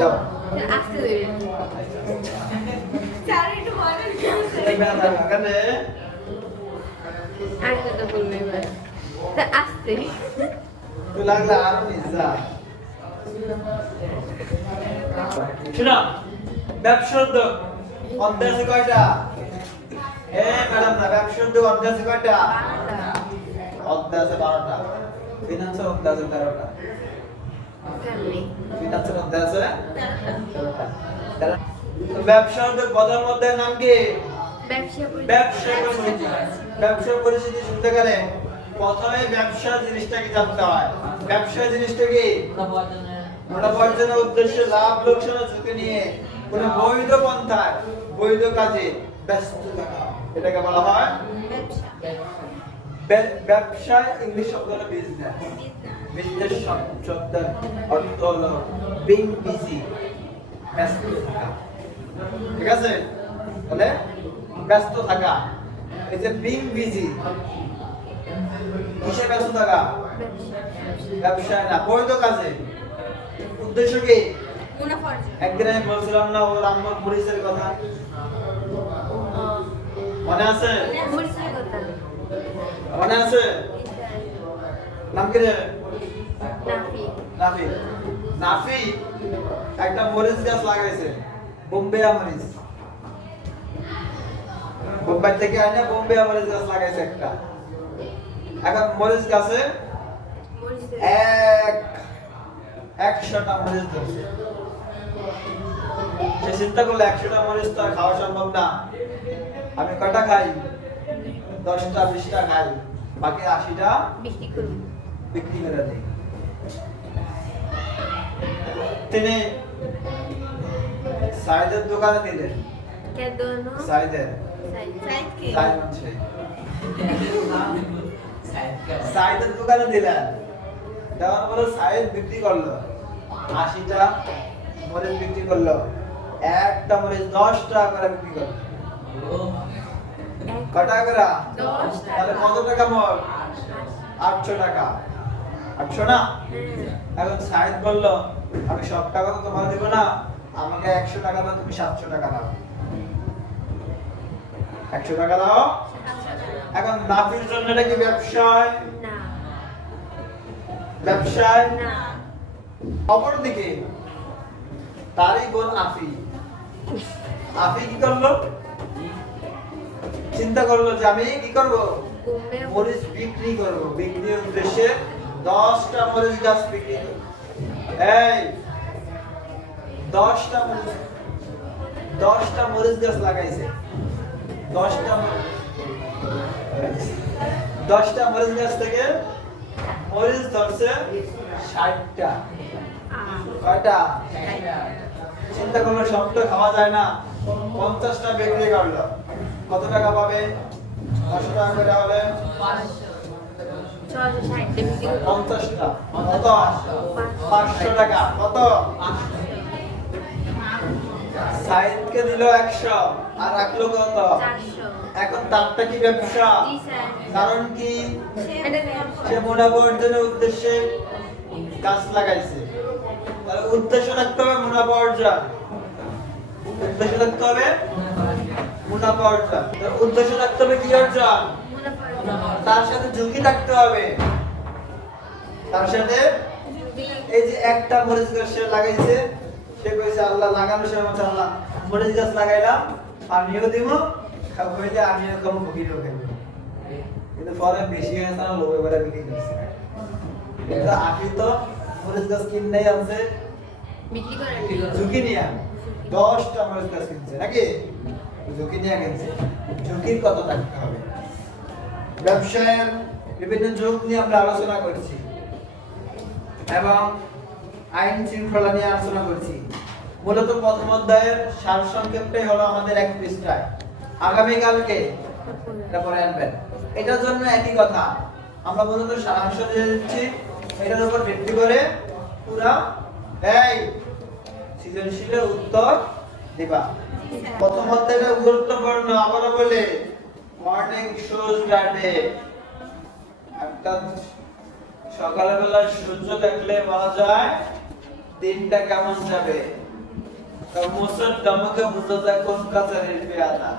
দাও আসতে দেবে চার একটু মজা এখানে আরেকটা তো বলবে এবার তা আসতে তো লাগলে আরো নিজা শোনা ব্যবসা উদ্যোগ অধ্যায় আছে কয়টা ম্যাডাম না ব্যবসা উদ্যোগ অধ্যায় আছে কয়টা অধ্যায় আছে 12টা ফিনান্সের অধ্যায় আছে 13টা ফিনান্সের অধ্যায় আছে 13টা ব্যবসা উদ্যোগ প্রধান অধ্যায়ের নাম কি ব্যবসা পরিচিতি ব্যবসা পরিচিতি শুনতে গেলে প্রথমে ব্যবসা জিনিসটা কি জানতে হয় ব্যবসা জিনিসটা কি মুনাফা অর্জনের উদ্দেশ্যে লাভ লোকসান ঝুঁকি নিয়ে কোন বৈধ পন্থায় বৈধ কাজে ব্যস্ত থাকা এটাকে বলা হয় ব্যবসা ইংলিশ শব্দ হলো বিজনেস বিজনেস শব্দের অর্থ হলো বিং বিজি ব্যস্ত থাকা ঠিক আছে তাহলে ব্যস্ত থাকা এই যে বিং বিজি কিসে ব্যস্ত থাকা ব্যবসায় না বৈধ কাজে উদ্দেশ্য কি একদিন আমি বলছিলাম না ও রামমোহন পুলিশের কথা মনে আছে মনে আছে নাম কি রে নাফি নাফি একটা মরিচ গাছ লাগাইছে বোম্বে মরিচ বোম্বাই থেকে আনে বোম্বে মরিচ গাছ লাগাইছে একটা এখন মরিচ গাছে 100টা মরিচ ধরছে সে চিন্তা করলে 100টা মরিচ তো আর খাওয়া সম্ভব না আমি কয়টা খাই 10টা 20টা খাই বাকি 80টা বিক্রি করে দিই তিনি সাইদের দোকানে দিলেন সাইদের সাইদের দোকানে দিলেন দেওয়ার পরে সাইদ বিক্রি করলো 80টা মরিচ বিক্রি করলো একটা মরিচ 10 টাকা করে বিক্রি করলো কত টাকা করে 10 তাহলে কত টাকা মোট 800 টাকা 800 না এখন সাইদ বলল আমি সব টাকা তো তোমার দেব না আমাকে 100 টাকা দাও তুমি 700 টাকা দাও 100 টাকা দাও এখন নাফির জন্য এটা কি ব্যবসায় না ব্যবসায় না অপরদিকে তারই বোন আফি আফি কি করলো চিন্তা করলো যে আমি কি করব মরিচ বিক্রি করব বিক্রির উদ্দেশ্যে 10টা মরিচ গাছ বিক্রি করব এই 10টা মরিচ গাছ লাগাইছে 10টা মরিচ গাছ থেকে মরিচ ধরছে 60টা কয়টা চিন্তা করলো সবটা খাওয়া যায় না 50টা বিক্রি করলো কত টাকা পাবে 500 টাকা করে হবে 50টা কত 500 টাকা কত সাইদকে দিল 100 আর রাখলো কত 400 এখন তারটা কি ব্যবসা কারণ কি সে মুনাফা অর্জনের উদ্দেশ্যে গাছ লাগাইছে তাহলে উদ্দেশ্য রাখতে হবে মুনাফা অর্জন উদ্দেশ্য রাখতে হবে মুনাফা অর্জন উদ্দেশ্য রাখতে হবে কি অর্জন তার সাথে ঝুঁকি রাখতে হবে তার সাথে এই যে একটা মরিচ গাছ সে লাগাইছে সে কইছে আল্লাহ লাগানোর সময় বলছে আল্লাহ মরিচ গাছ লাগাইলাম আমিও দিব খাবইলে আমিও খাবো ফকিরও খাবো কিন্তু পরে বেশি হয়ে না লোভে করে বিক্রি করছে কিন্তু আফি তো মরিচ গাছ কিনে আনছে বিক্রি করে ঝুঁকি নিয়ে 10টা মরিচ গাছ কিনছে নাকি ঝুঁকি নিয়ে কিনছে ঝুঁকির কত থাকতে হবে ব্যবসায়ের বিভিন্ন ঝুঁকি নিয়ে আমরা আলোচনা করছি এবং আইন শৃঙ্খলা নিয়ে আলোচনা করছি মূলত প্রথম অধ্যায়ের সারসংক্ষেপটাই হলো আমাদের এক পৃষ্ঠায় আগামীকালকে এটা পরে আনবেন এটার জন্য একই কথা আমরা মূলত সারাংশ দিয়ে দিচ্ছি এটার উপর ভিত্তি করে পুরা এই সৃজনশীলের উত্তর দিবা প্রথম অধ্যায়টা গুরুত্বপূর্ণ আবারও বলে মর্নিং শুজ গার্ডে একটা সকালবেলা সূর্য দেখলে বলা যায় দিনটা কেমন যাবে মোসাদ্দামাকে বোঝা যায় কোন কাছারির পেয়াদা।